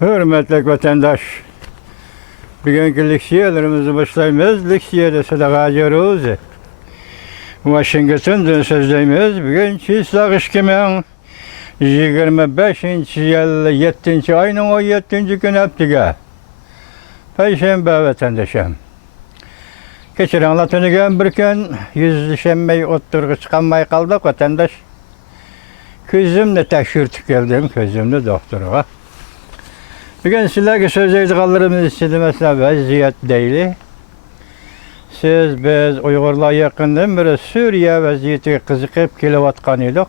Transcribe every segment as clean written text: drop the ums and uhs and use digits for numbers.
Hürmetli vatandaş, bugünkü leksiyalarımızı başlayımız. Leksiyada sadaka ediyoruz. Washington'dan sözleyimiz. Bugün Çislak İşkimen 25. yıl 7. ayının 17. günü haftiga. Perşembe vatandaşım. Geçen anlatınıgen bir gün yüzleşemey oturgu çıkanmay kaldık vatandaş. Közümle tekşürtük geldim, közümle doktora. Bugün sizlerge sözleydiğallarımız istedi mesela vaziyet değil. Siz biz Uygurlar yakından beri Suriye vaziyeti kızıkıp kelevatkan idik.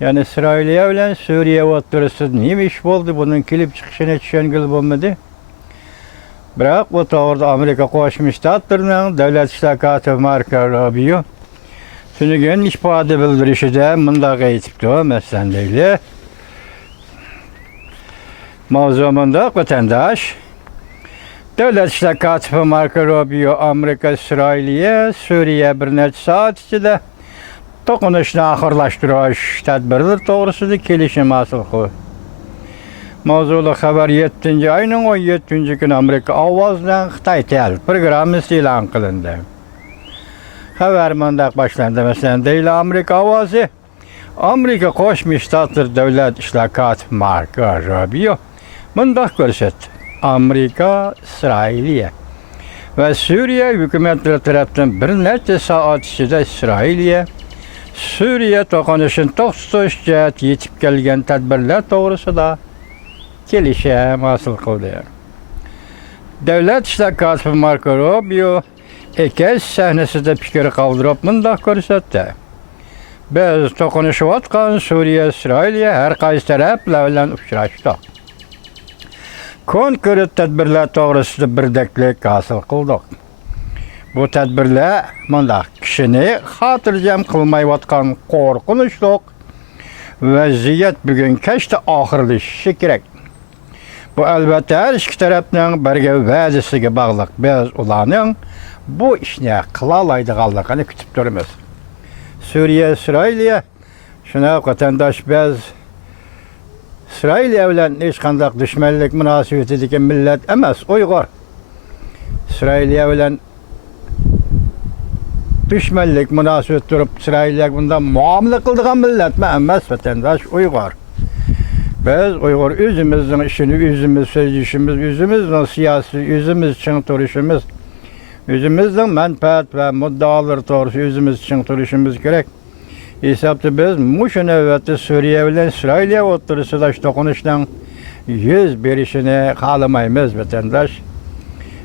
Yani İsrail'e bilen Suriye oturası neymiş oldu bunun kilip çıkışına düşengül olmadı. Bırak bu tavırda Amerika koşmuştattırının devlet iştakatı marka Rabio. Tünügen işpadı bildirişi de mındağa eğitipti o meslen değil. Mavzumunda vatandaş devlet iştakatı marka Rabio Amerika İsrail'e Suriye bir neçe saat içinde tokunuşunu ahırlaştırış tedbirler doğrusu da gelişim asıl koy. Mavzulu haber 7. ayının 17. gün Amerika avazdan Xitay tel programı ilan kılındı. Haber mandak başlandı mesela değil Amerika avazı. Amerika Koşmuş Ştatlar Devlet İşlakat marka Rabio mandak görsetti. Amerika İsrail'e ve Suriye hükümetleri tarafından bir neçe saat içinde İsrail'e Suriye tokunuşun tostuş cihet yetip gelgen tedbirler doğrusu da gelişim asıl kıldı. Devlet İşlakat marka Rabio ekez sahnesinde fikir kaldırıp mındak görsetti. Biz tokunuşuvatkan Suriye İsrail'e her kaysi tarafla bilen uçraştık. Konkret tedbirler doğrusu birdeklik hasıl kıldık. Bu tedbirler mındak kişini hatırcam kılmayvatkan korkunçluk vaziyet bugün keşte ahırlaşışı gerek. Bu elbette her iki tarafının birge vazisiga bağlıq. Biz ulanın bu işine kılalaydıqallıqını kütüp durumuz. Suriye, İsrail'e şuna vatandaş biz İsrail'e bilen hiç kandak düşmanlık münasebetideki millet emas, Uygur. İsrail'e bilen düşmanlık münasebet durup İsrail'e bundan muamele kıldığan millet mi emas vatandaş Uygur. Biz Uygur üzümüzün işini, üzümüz sözcüğümüz, üzümüzün siyasi, üzümüz için duruşumuz, üzümüzün menfaat ve muddalar doğrusu üzümüz için duruşumuz gerek. Hesapta biz muşun evveti Suriye ile İsrail'e oturursa da dokunuştan yüz verişini kalamayımız vatandaş.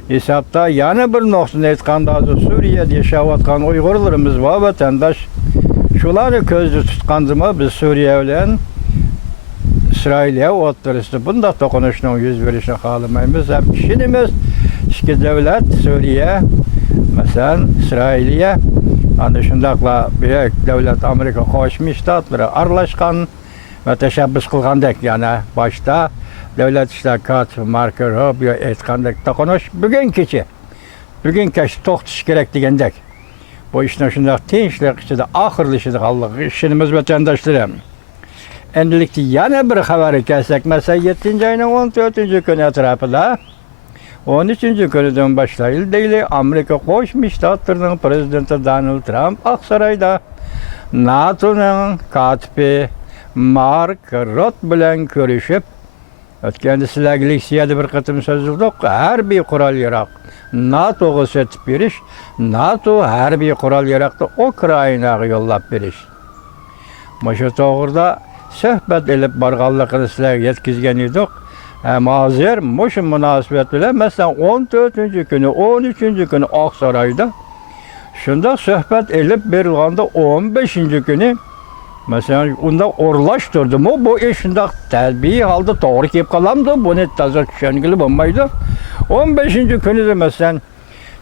Hesapta yani bir noktunu etkanda Suriye'de yaşavatkan Uygurlarımız var vatandaş. Şuları közlü tutkandımı biz Suriye ile İsrail'e oturursa bunda dokunuştan yüz verişini kalamayımız. Hem işinimiz iki devlet Suriye, mesela İsrail'e yani şundakla büyük devlet Amerika Koşmuş Ştatları arlaşkan ve teşebbüs kılgandık yani başta devlet işlakat marka Rabio etkandık dokunuş bugün keçi. Bugün keçi toxtuş gerek degendek. Bu işin şundak tinçlik içinde ahırlışıdık Allah'ı işinimiz vatandaşlarım. Endilikte yana bir haberi kelsek mesela 7. ayının 14. günü etrafında 13. günüden başlayıldı değil Amerika Koşmuş Ştatlarının prezidenti Donald Trump Aksaray'da NATO'nun katibi Mark Rutte bilen görüşüp kendisiyle leksiyada bir kıtım sözüldük. Harbiy kural yarak NATO'ga setip beriş, NATO harbiy kural yarakta Ukrayna'ga yollap beriş. Maşa toğurda söhbet elip barğallıqını sizlerge yetkizgen edik. Hazır muşu münasebet bilen mesela 14. günü, 13. günü Aksaray'da şunda söhbet elip verilganda 15. günü mesela onda orlaştırdı mı bu işinde telbiyi halde doğru kep kalamdı. Bu net tazır küşengili bulmaydı. 15. günü de mesela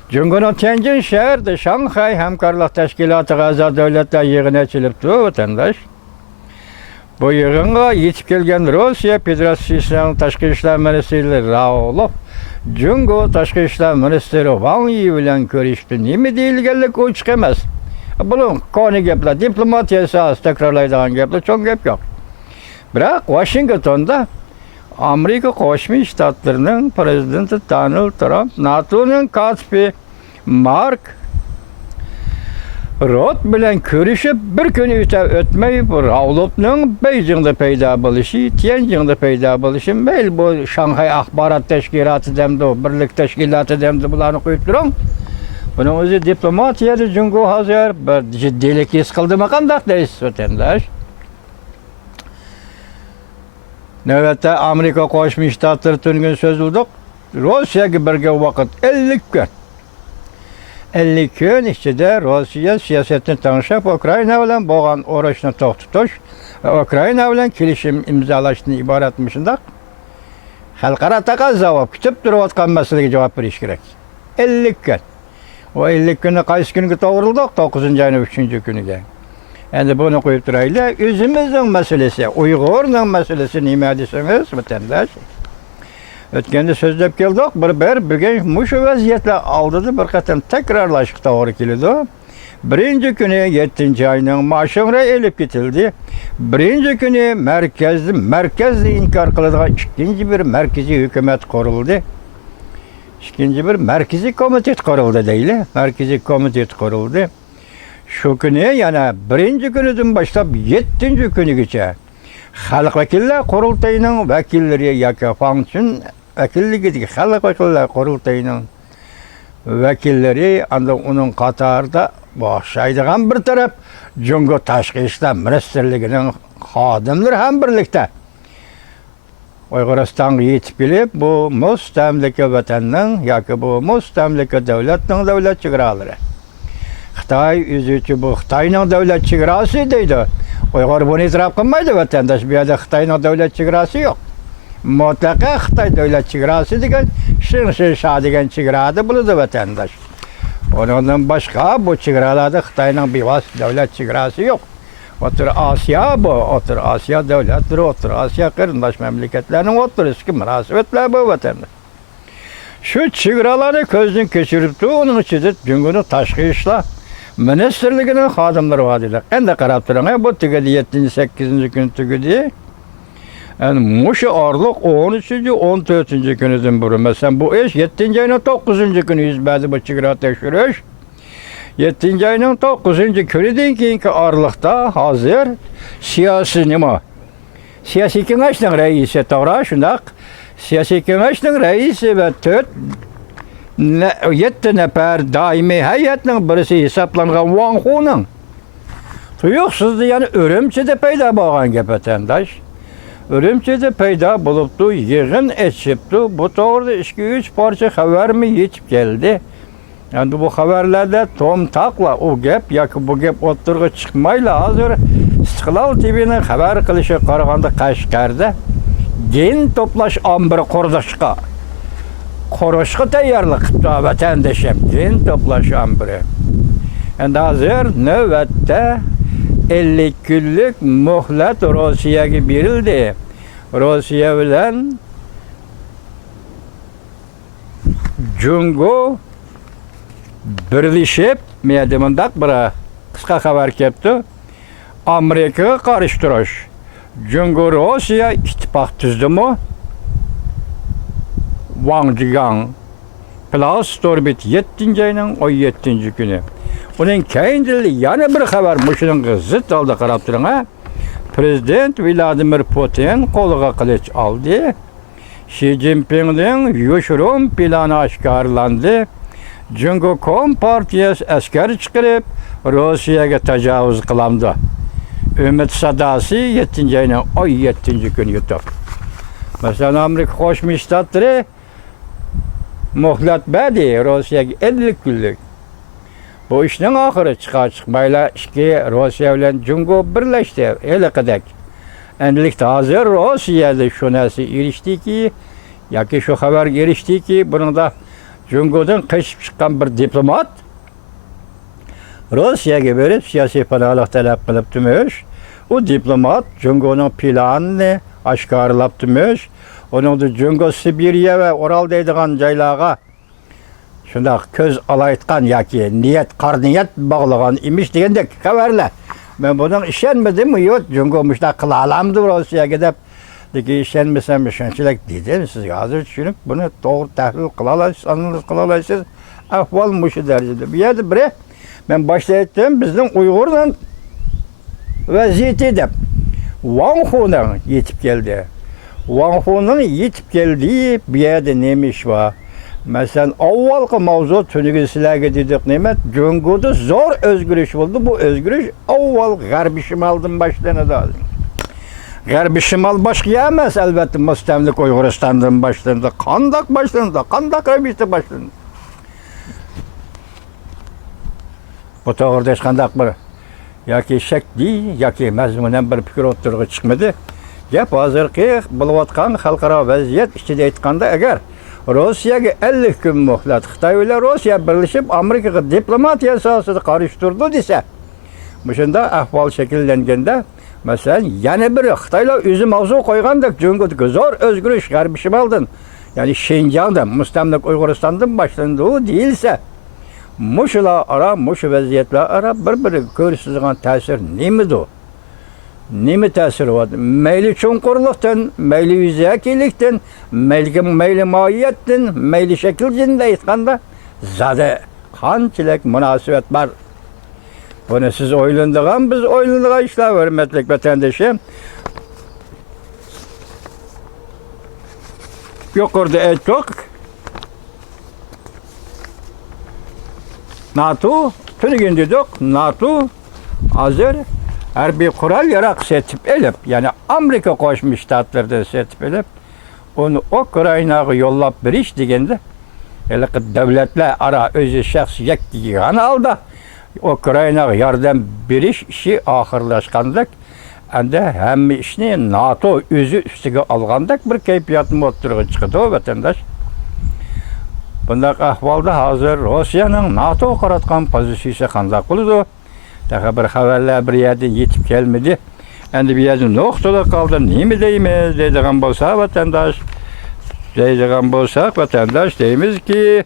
Cumhuriyet Tianjin şehirde Şanghay Hemkarlık Teşkilatı Gaza Devletler yığını açılıptı vatandaş. Bu yığınğa yetip gelgen Rusya Federasyonu Taşkı İşler Ministri Raulov, Cungo Taşkı İşler Ministri Wang Yi bilen görüştü. Nemi değilgenlik o çıkamaz. Bunun konu gepler, diplomatiya esası tekrarlaydıgan gepler çok gep yok. Bırak Washington'da Amerika Qo'shma Shtatlarining prezidenti Donald Trump NATO'ning katibi Mark Rutte bilan ko'rishib, bir kun o'tmay Ravlupning Beijingda paydo bo'lishi, Tianjinda paydo bo'lishi, mayli bu Shanxay axborot tashkiloti demdi, birlik tashkiloti demdi, bularni qo'yib turing. Buning o'zi diplomatiyada Jungo hozir bir jiddiylik his qildimi qanday deysiz vatandosh? Navbatda Amerika Qo'shma Shtatlari tungi so'zildik. Rossiyaga birga vaqt 50 kun. 50 kun ichida Rossiya siyosatini tanishib, Ukraina bilan bo'lgan urushni to'xtatish va Ukraina bilan kelishim imzolashdan iboratmi shunday? Xalqaro taqozo kutib turayotgan masalaga javob berish kerak. 50 kun. O 50 kunni qaysi kunga to'g'rildik? 9-oyning 3-kuniga. Endi buni qo'yib turaylik. O'zimizning masalasi, Uyg'urning masalasi nima desangiz, vatandosh? O'tganda so'zlab keldik, bugun mushu vaziyatlar oldida bir qatam takrorlashga to'g'ri keladi. Birinchi kuni 7-oyning mashina elib ketildi. Birinchi kuni markazni inkor qiladigan ikkinchi bir markaziy hukumat qurildi. İkinci bir merkezi komitet kuruldu değil. Merkezi komitet kuruldu. Şu günü yani birinci günüden başlayıp 7. günügece Halk Vekiller Kurultayı'nın vekilleri yaka fonksiyon vekilliği Halk Vekiller Kurultayı'nın vekilleri anda onun Katar'da başlaydıgan bir taraf Jungo Tashqi ishlar Ministerliğinin xodimlari ham birlikte. Uyg'uristonga yetib kelib, bu mustamlika vatanning yoki bu mustamlika davlatning davlat chegaralari. Xitoy o'zicha bu Xitoyning davlat chegarasi deydi. Uyg'ur buni e'tirof qilmaydi vatandosh. Bu yerda Xitoyning davlat chegarasi yo'q. Mutlaqo Xitoy davlat chegarasi degan Shinsha degan chegarada bo'ladi vatandosh. Ondan boshqa bu chegaralarda Xitoyning bevosita davlat chegarasi yo'q. O'rta Osiyo bu, O'rta Osiyo davlatlari, O'rta Osiyo qarindosh mamlakatlarining o'rtasidagi munosabatlar bu vatanda. Shu chegaralarni ko'zdan kechiribdi, uning ichida Jungoning tashqi ishlar ministerligining xodimlari bor edi. Endi qarab turing, bu tugadi 7-8 kun tugadi. Yani mushu orliq 13-14 kunidan beri. Masalan, bu ish 7-oyning 9-kuni yuz berdi bu chegara tekshirish. 7-oyning 9-kunidan keyingi orliqda hozir siyosiy nima? Siyosiy kengashning raisi to'g'ri shundaq. Siyosiy kengashning raisi va 7 nafar doimiy hay'atning birisi hisoblangan Wang Huning. Tuyuqsizda yani Urumchida paydo bo'lgan gap vatandosh. Urumchida paydo bo'libdi, yig'in etishibdi. Bu to'g'rida 2-3 parcha xabarmi yetib keldi. Yani bu haberlerde tom takla o gap yoki bu gap o'ttirg'i chiqmayli. Hozir Istiqlol TV'ning xabar qilishi Qarag'anda Qashqarda gen to'plash ombiri qurishga tayyorlik qildi vatandoshim. Gen to'plash ombiri. Endi hozir navbatda 50 kunlik muhlat Rossiyaga berildi. Rossiya bilan Jungo birlashib, mendaq bir qisqa xabar kelibdi. Amerikaga qarshi turish. Jungo Rossiya ittifoq tuzdimi? Wang Jigang plus to'rbit 7-oyning 17-kuni. Uning keyingi yana bir xabar mushuning zid oldi qarab turing. Prezident Vladimir Putin qo'liga qilich oldi. Xi Jinpingning yoshirin plani oshkorlandi. Jungo Kompartiyasi askar chiqarib Rossiyaga tajovuz qildi. Umid sadasi 7-oyning 17-kuni yutib. Masalan, Amerika Qo'shma Shtatlari muhlat berdi Rossiyaga 50 kunlik. Bu ishning oxiri chiqmayla ishga Rossiya bilan Jungo birlashdi eliqidak. Endilikda hozir Rossiyada shu narsa erishdiki, yoki shu xabar erishdiki, buningda Jungo'dan qochib chiqqan bir diplomat Rossiyaga berib siyosiy panohlik talab qilibdimish. U diplomat Jungo'ning planini oshkorlabdimish. Uningda Jungo Sibiriya va Ural deydigan joylarga shunday ko'z olayotgan yoki qarniyat bog'lagan emish degandek xabarlar. Men bundan ishonmadim, yo'q Jungo mushta qila olamdi Rossiyaga deb Deki işlenmesem şunçilik deydi. Siz hazır düşünüp bunu doğru tahlil kılalaysiz, analiz kılalaysiz. Ahval muşu derecede. Bir yerde bre ben başta ettim bizden Uygur'dan vaziyeti de Wang Hu'dan yetip geldi. Wang Hu'nun yetip geldiği bir yerde neymiş var? Mesela avvalki mavzu tünügü silahı dedik nimet, Cungu'da zor özgürlüş oldu. Bu özgürlüş avval Garbi Şimal'dan başlandı da. Garbi Şimal başka emez elbette müstemlik Uyguristan'dan başlandı. Kandak başlandı, Kandak Rabisi başlandı. Bu toğırda hiç kandak bir, yaki şek değil, yaki mezmunen bir fikir oturuğa çıkmadı. Gep hazırki bulvatkan halkara vaziyet içinde aytqanda eğer Rusiyaga 50 kun muhlat, Xitoy ile Rusiya birleşip Amerikaga diplomatiya sohasida qarıştırdı desa, shunda ahvol shakllanganda, masalan, yana biri Xitoylar o'zi mavzu qo'ygandek, Jungo'dagi zo'r o'zgarish G'arbiy Shimoldan, ya'ni Shenjangdan, mustamlik Uyg'uristondan boshlandi deyilsa, mushular ara, mushu vaziyatlar ara bir-biriga ko'rsatadigan ta'sir nimadi? Nima ta'siri var? Meyli chunqurlikdan, meyli yuzakilikdan, meyli mohiyatdan, meyli shakldan aytganda zada qanchalik munosabat bor. Buni siz o'ylandigan, biz o'ylandigan ishlar, hurmatli vatandoshim. Yuqorida aytdik. NATO, tünügün dedik, NATO hazır harbiy qurol yaraq setib elib, yani Amerika Qo'shma Shtatlardan setib elib, uni Ukrainaga yo'llab berish deganda, davlatlar ara o'zi shaxsiy yakdigan holda Ukrainaga yordam berish ishi oxirlashgandek, endi hamma ishni NATO o'zi ustiga olgandek bir kayfiyatni o'tirg'i chiqdi vatandosh. Bunday ahvolda hozir Rossiyaning NATO qaratgan pozitsiyasi qanday bo'ladi? Daha bir haberler bir yerden yetip gelmedi. Endi bir yerden noktada kaldı. Nemi deyimiz deydiğen bolsa vatandaş. Deydiğen bolsak vatandaş deyimiz ki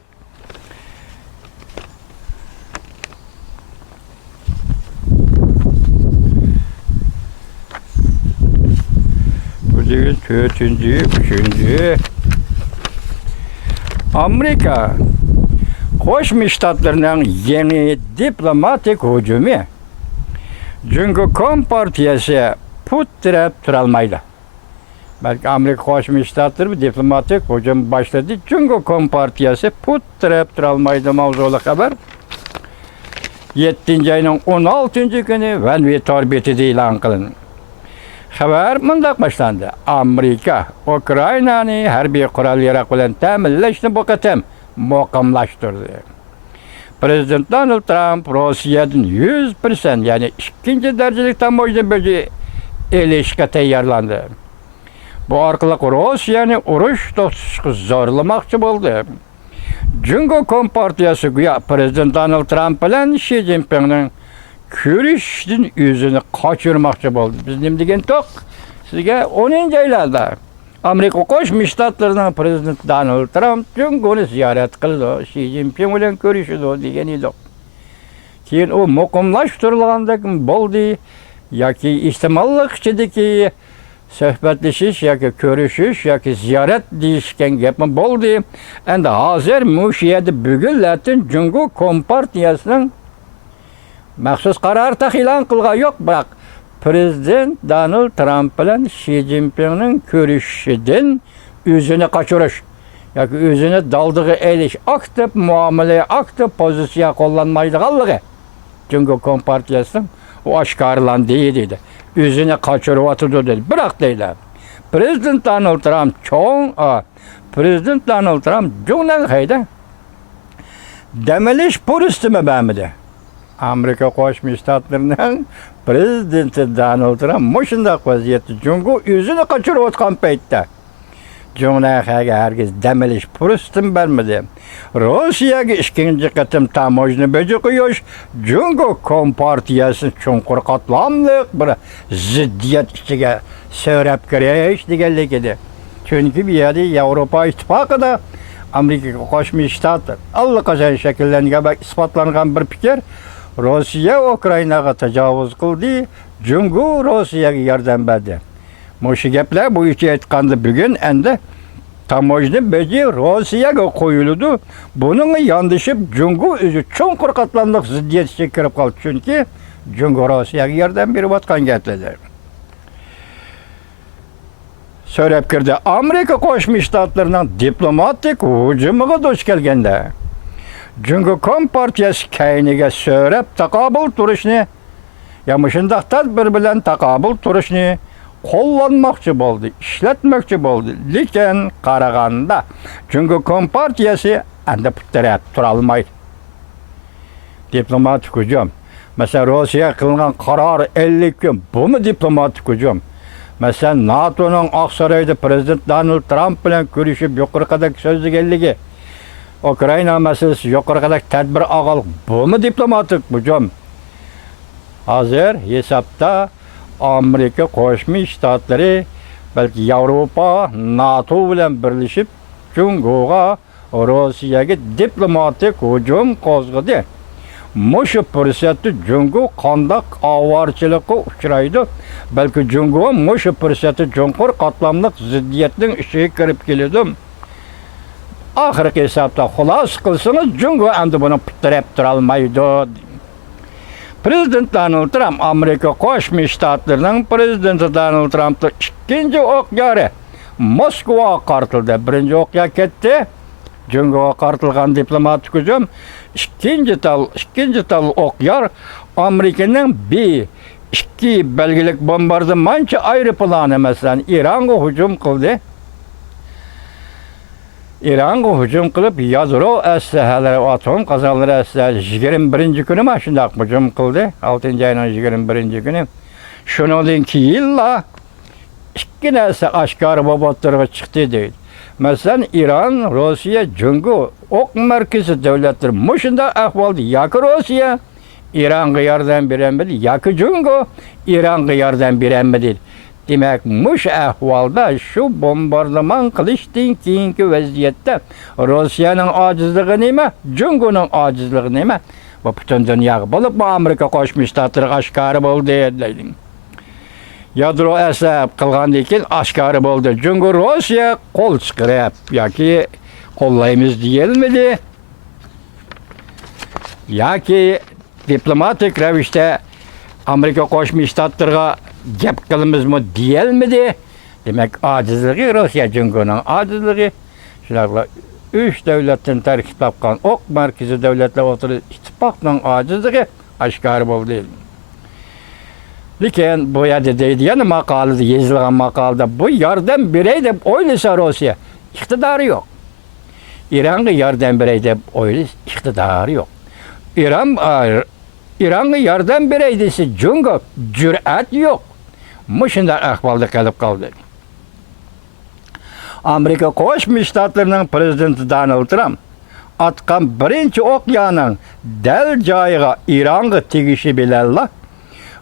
bugün 4. 3. Amerika Qo'shma Shtatlarning yeni diplomatik hücumu Jungo Kompartiyasi putirab turolmaydi. Balki Amerika Qo'shma Shtatlar bir diplomatik hücum başladı. Jungo Kompartiyasi putirab turolmaydi mavzuli xabar. 7 ayning 16 kuni Vanvi torbetida e'lon qilindi. Xabar mundaq boshlandi. Amerika Ukrainani harbiy qurol-yarog' bilan ta'minlashni bu qatam muqimlashtirdi. Prezident Donald Trump Rossiyadan 100%, yani ikinci derecelik tamoyilni böyle elishga tayyorlandi. Bu orqali Rossiyani urush to'xtatishga zo'rlamoqchi bo'ldi. Jungo Kompartiyasi go'yo Prezident Donald Trump bilan Xi Jinpingning ko'rishishdan o'zini qochirmoqchi bo'ldi. Biz nima degan to'q? Sizga 10 oylarda Amerika Qo'shma Shtatlarining prezidenti Donald Trump Jungoni ziyorat qildi, Xi Jinping bilan ko'rishdi degan edi. Keyin u muqimlashtirilgandek bo'ldi yoki ijtimoiy ichidagi suhbatlashish yoki ko'rishish yoki ziyorat deyishgan gap bo'ldi. Endi hozir mushiyada bugun Latin Jungo Kompartiyasining maxsus qaror e'lon qilgan yo'q, biroq Prezident Donald Trump bilan Xi Jinpingning ko'rishishidan o'zini qochirish yoki o'zini daldig'i elish, aktiv muomala, aktiv pozitsiya qo'llanmaydiganligi Jungo Kompartiyasining u oshkorlandi dedi. O'zini qochiryotdi dedi. Biroq deydi, Prezident Donald Trump Prezident Donald Trump jo'nal hayda damalish puristimi bamidi? Amerika Qo'shma Shtatlarining prezidenti Donald Trump mushundaq vaziyatda Jungo o'zini qochirayotgan paytda Jo'naxaga hargiz damalish puristim bermadi. Rossiyaga ikkinchi qatim tamojni beji qo'yish Jungo Kompartiyasi chunqur qatlamli bir ziddiyat ichiga so'rab kirish deganlik edi. Chunki bu yerda Yevropa ittifoqida Amerika Qo'shma Shtatlar allaqachon shakllangan va isbotlangan bir fikr, Rossiya Ukrainaga tajovuz qildi, Jungo Rossiyaga yordam berdi. Moşu gepler bu işi aytqanda bugün endi tamojni beji Rossiyaga qo'yildi. Bunun yandışıp Jungo özü cho'nqur qatlamliq ziddiyatga kirib qoldi. Chunki Jungo Rossiyaga yordam berayotgan gaplar. Söylep kirdi. Amerika Qo'shma Shtatlarining diplomatik hujumiga duch kelganda Jungo Kompartiyasi kayniga so'rab taqobil turishni, ya mushundaq tadbir bilan taqobil turishni qo'llanmoqchi bo'ldi, ishlatmoqchi bo'ldi. Lekin qaraganda Jungo Kompartiyasi endi putarab tura olmaydi. Diplomatik hujum. Mesela Rossiya qilgan qaror 50 kun. Bu mu diplomatik hujum? Mesela NATO'nun Aksaray'da Prezident Donald Trump bilan ko'rishib yuqori qadar so'zlaganligi, Ukrayna meselesi yuqori qadar tadbir olgan. Bu mu diplomatik hujum? Hozir hesapta Amerika Qo'shma Shtatlari balki Yevropa NATO bilan birlashib Jungoga Rossiyaga diplomatik hujum qo'zg'adi. Mushu fursatda Jungo qandaq avarchilikqa uchraydi. Balki Jungo mushu fursatda jonqur qatlamliq ziddiyatning ishiga kirib keladi. Oxirgi hisobda xulos qilsangiz Jungo endi buni putarab tura olmaydi. Prezident Donald Trump, Amerika Qo'shma Shtatlarining prezidenti Donald Trump'ning ikkinchi o'q-yori Moskvaga qartildi. Birinchi o'q-yor ketdi. Jungoga qartilgan diplomatik hujum, ikkinchi tal o'q-yor Amerikaning B-2 belgilik bombardimonchi aeroplani masalan Ironga hujum qildi. İran'a hücum qilib yadro aslahalari, atom qazonlari aslahalari 21 kuni mana shunday hücum qildi. 6-oyning 21 kuni. Shundan keyin ikki narsa oshkor bo'lib chiqdi deydi. Masalan, İran, Rossiya, Jungo o'q markazi davlatlar mushunda ahvolda yoki Rossiya İran'a yordam beradi, yoki Jungo İran'a yordam beradi. Demek muş ahvalda şu bombardıman qilishdan keyingi vaziyatda Rossiyaning ojizligi nima, Jungoning ojizligi nima? Bu butun dunyoga bo'lib, bu Amerika Qo'shma Shtatlari oshkora bo'ldi deydi. Yadro asab qilgandan keyin oshkora bo'ldi. Jungo Rossiya qo'l chiqarib yoki qo'llaymiz deyilmidi? Yoki diplomatik ravishda Amerika Qo'shma Shtatlariga gap qilmizmi deyilmidi? Demek acizligi Rossiya Jungoning acizligi. Shularga 3 davlatdan tarkib topgan o'q markazi davlatlar o'tirib ittifoqning acizligi oshkor bo'ldi. Lekin bu yerda deydi, yana maqolada yozilgan maqolada bu yordam beray deb o'ylasa Rossiya iqtidori yo'q. İran'a yordam beray deb o'ylasa iqtidori yo'q. İran'a yordam beray desa Jungo jur'at yo'q. Mushunday ahvolda qolib qoldi. Amerika Qo'shma Shtatlarining prezidenti Donald Trump atgan birinchi o'q-yorning dal joyiga İran'a tegishi bilan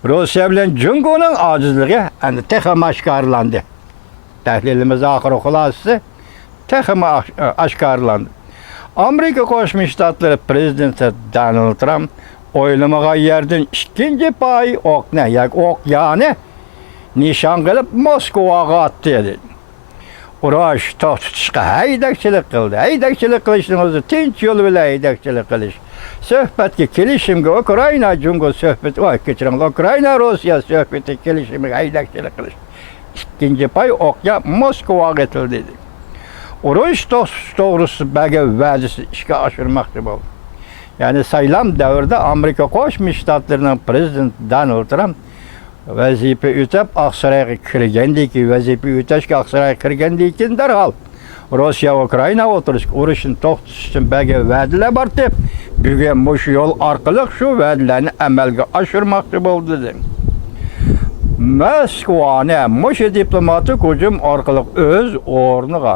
Rossiya bilan Jungoning ojizligi endi texam oshkorlandi. Tahlilimiz oxiri xulosasi texam oshkorlandi. Amerika Qo'shma Shtatlari prezidenti Donald Trump o'ylamagan yerdan ikkinchi pay o'qni yoki o'q-yorni nishon qilib Moskvaga atdi dedi. Urush to'xtatishga haydakchilik qildi. Haydakchilik qilishning o'zi tinch yo'l bilan haydakchilik qilish. Suhbatga kelishimga Ukraina Jungo suhbati, kechiring, Ukraina Rossiya suhbati kelishimiga haydakchilik qilish. Ikkinchi pay o'qya Moskvaga etildi dedi. Urush to'g'risidagi va'dasi ishga oshirmoqchi bo'ldi. Yani saylam davrida Amerika Qo'shma Shtatlarining prezidenti Donald Trump vazifa o'tab Aqsarayga kirgandan keyin vazifa o'tashga Aqsarayga kirgandan keyin darhol Rossiya va Ukraina o'tirishga urushni to'xtatish uchun bergan va'dalar bor deb, bugun mush yo'l orqali shu va'dalarni amalga oshirmoqchi bo'ldi dedi. Moskvani mush diplomatik hujum orqali o'z o'rniga,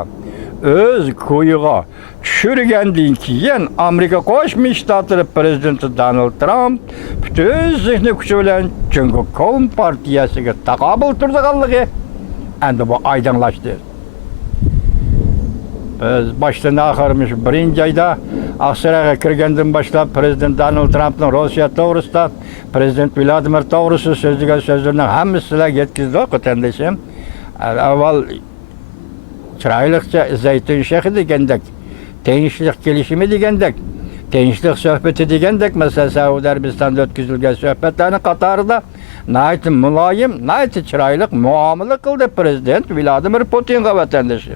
o'z ko'yiga tushirgandan keyin Amerika Qo'shma Shtatlari prezidenti Donald Trump butun zehni kuchi bilan Jungo Kompartiyasiga taqobil turganligi endi bu oydinlashdi. Biz boshdan oxirimiz birinchi oyda Aqsarayga kirgandan boshlab prezident Donald Trumpning Rossiya to'g'risida prezident Vladimir to'g'risida so'zlagan so'zlarning hammasini yetkazdi, qatandashim. Avval çıraylıkça Zeytin Şeyhi degендek, Tinchlik kelişimi degендek, Tinchlik söhbeti degендek, mesela Suudi Arabistan'da ötküzülgen söhbetlerin katarında nayt mulayim, nayt çıraylık muamele kıldı Prezident Vladimir Putin'e vatandaşı.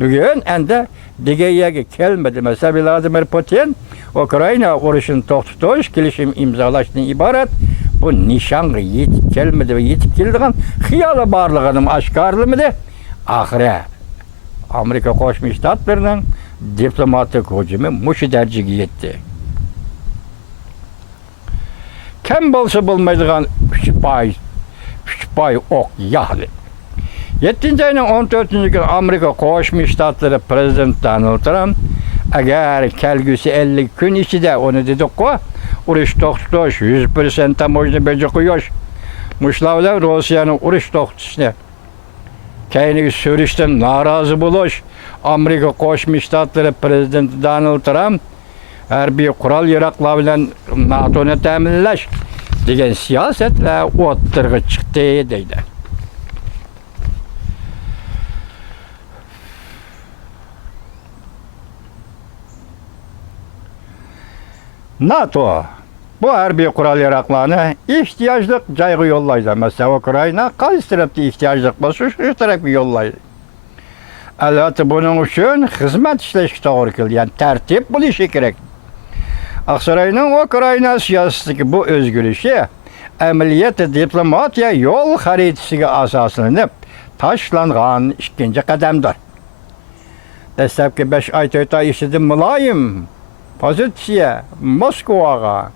Bugün ende digeyege kelmedi. Mesela Vladimir Putin Ukrayna uğraşını toxtuş, kelişim imzalaştığından ibaret bu nişanı yetip kelmedi ve yetip keldiğin hiyala barlığının aşkarlımıdı. Ahire Amerika Koşmuş Ştatlarının diplomatik hücumu muşu dercigi yetti. Kim bolsa bulmaydıgan 3 pay ok yahli. 7. ayının 14. gün Amerika Koşmuş Ştatları Prezident Donald Trump eğer kelgüsü 50 gün içinde onu dedik ko uruş toxtuş 100% tamoyni bence koyuş. Muşlavlar Rusya'nın uruş toxtuşunu kayını sürüşten narazı buluş. Amerika Koşmuş Ştatları Prezident Donald Trump harbiy kural yaraklar bilen NATO'nu teminleş degan siyasetle o'ttirg'i chiqdi deydi. NATO bu harbiy kural yaraklarını ihtiyaçlık caygı yollaydı. Mesela Ukrayna qaysi tarafta ihtiyaçlık bolsa şu tarafga yollaydı. Albatta bunun için hizmet işleşki to'g'ri keldi. Yani tertip bo'lishi kerak. Aksaray'ın Ukrayna siyasetindeki bu özgürlüğü ameliyatı diplomatiya yol haritasiga asoslanib tashlangan ikkinchi qadamdir. Dastlabki 5 oy 4 oy ichida muloyim pozitsiya Moskvaga,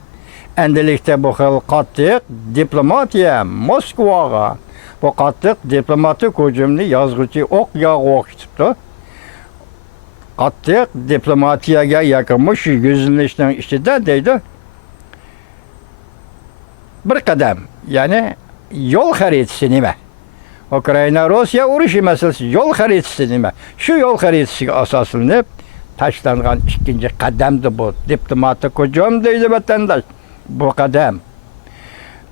endilikda bu xil qattiq diplomatiya Moskvaga, bu qattiq diplomatik hujumni yozuvchi o'q yog'i o'qitibdi. Qattiq diplomatiyaga yaqinmish yuzlanishning ichida deydi. Bir qadam, ya'ni yo'l xaritasi nima? Ukrayna Rossiya urushi masalasi yo'l xaritasi nima? Shu yo'l xaritasiga asoslanib tashlangan ikkinchi qadamdi bu diplomatik hujum deydi vatandosh. Bu qadam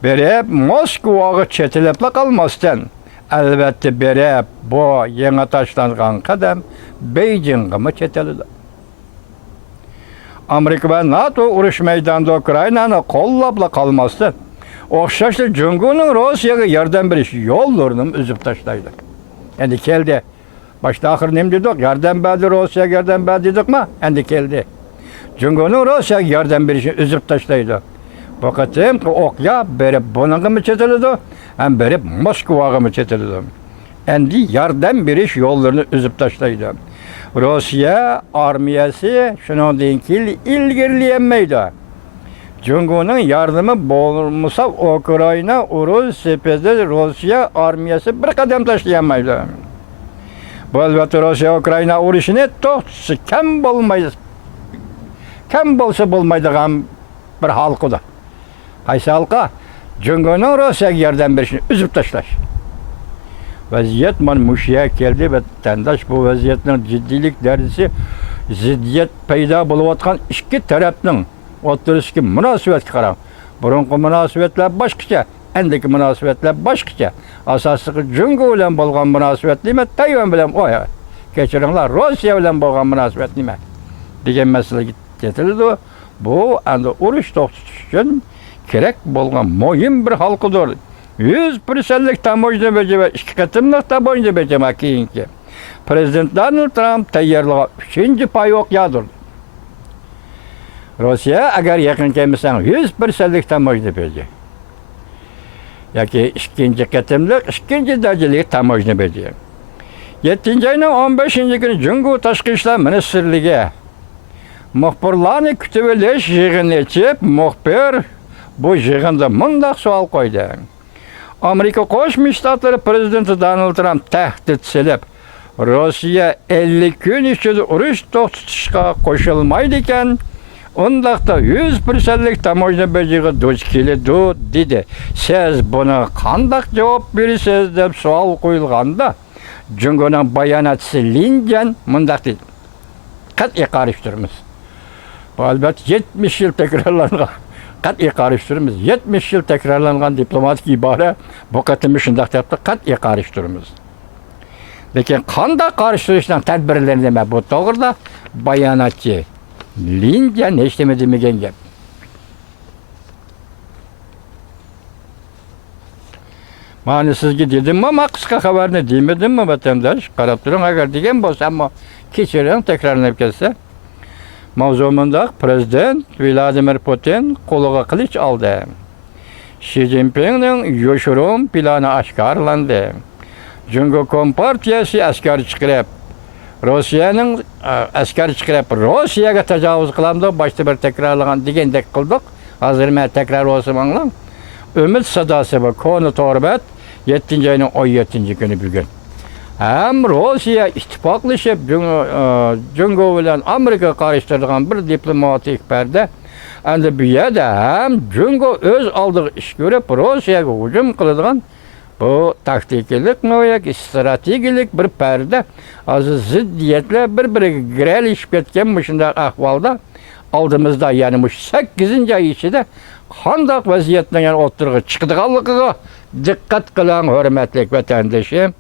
berib Moskvaga chetilib qolmasdan albatta berib bu yangi tashlangan qadam Beijing'e mi çeteledi? Amerika ve NATO uruş meydanında Ukrayna'nı kollabla kalmasın. Okşaşlı Cumhur'un Rusya'ya yardım veriş yollarını üzüp taşlaydı. Yani geldi. Başta ahır nem dedik? Yardım verdi Rusya'ya yardım verdi dedik mi? Yani geldi. Cumhur'un Rusya'ya yardım verişini üzüp taşlaydı. Fakat hem ki okya berip bununla mı çeteledi? Hem berip Moskova'ya mı çeteledi? Endi yardım veriş yollarını üzüp taşlaydı. Rusya armiyası şundan ki ilgileyemeydi. Cumhur'un yardımı bulunmasa Ukrayna uruş sepede Rusya armiyası bir kadem taşıyamaydı. Bu elbette Rusya Ukrayna uruşunu toxtusu kim bulmayız. Kim bolsa bulmaydıgan bir halkıdır. Qaysi halka? Cumhur'un Rusya'ya yardım verişini üzüp taşlaş. Vaziyet muşya geldi ve vatandaş bu vaziyetin ciddilik derecesi ziddiyet payda buluvatkan iki tarafının o'rtasidagi munosabatga qarang. Burunqi munosabatlar boshqacha, endiki munosabatlar boshqacha. Asosiy Jungo bilan bo'lgan munosabat nima? Tayvan bilan kechiringlar, Rossiya bilan bo'lgan munosabat nima? degan masala ketildi. Bu endi urush to'xtatish uchun kerak bo'lgan muhim bir halqidir. 100%lik tamoyna beceme, 2 qatımlıq tamoyna beceme keyinki. Prezident Donald Trump tayyorlagan 3. payoq yadırdı. Rusya agar yaqin kelmasan 100%lik tamoyna beceme. Yoki 2. qatımlıq, 2. darajalik tamoyna beceme. 7. ayının 15. günü Cumhur Tashqi ishlar Ministrligi muxbirlarni kutib olish yig'ini ichib, muxbir bu yig'inda mundaq savol qo'ydi. Amerika Qo'shma Shtatlari Prezidenti Donald Trump tahdid silib, Rossiya 50 kun ichida urush to'xtatishga qo'shilmaydi ekan, undaqda 100%lik tamoyna bejiga duch keladi dedi. Siz buni qanday javob berasiz deb savol qo'yilganda, Cumhurning bayonotchisi Linjan mundaq dedi. Qat'iy qarshi turamiz. Bu albatta 70 yil takrorlangan. Qat'iy qarshi turamiz. 70 yil takrorlangan diplomatik ibora bu qatimni shundaq deb qat'iy qarshi turamiz. Lekin qanday qarshi turishdan tadbirlar nima bu to'g'rida bayonotchi Linja nechtimi demagan gap. Mani sizga dedimmi, men qisqa xabarni demadimmi vatandosh? Qarab turing, agar degan bo'lsa, ammo kechiring, takrorlanib ketsa. Mavzumunda prezident Vladimir Putin qo'liga qilich oldi. Xi Jinpingning yoshirin plani oshkorlandi. Jungo Kompartiyasi askar chiqarib, Rossiyaning askar chiqarib, Rossiyaga tajovuz qiladi, boshda bir takrorlagan degandek qildik. Hozir men takror o'smanglar. Umid sadosi va konu torbat 7-oyning 17-kuni bugun. Hem Rossiya ittifoqlashib Jungo bilan Amerika qarashtirgan bir diplomatik perde. Endi bu yerda ham Jungo o'z oldiga ish ko'rib Rossiyaga hujum qiladigan bu taktikalik, strategik bir perde. Aziz ziddiyatlar bir-biriga giralishib ketgan shunday ahvolda oldimizda, ya'ni 8-oy ichida qanday vaziyatdan o'tirg'i chiqadiganligiga diqqat qiling, hurmatli vatandoshim.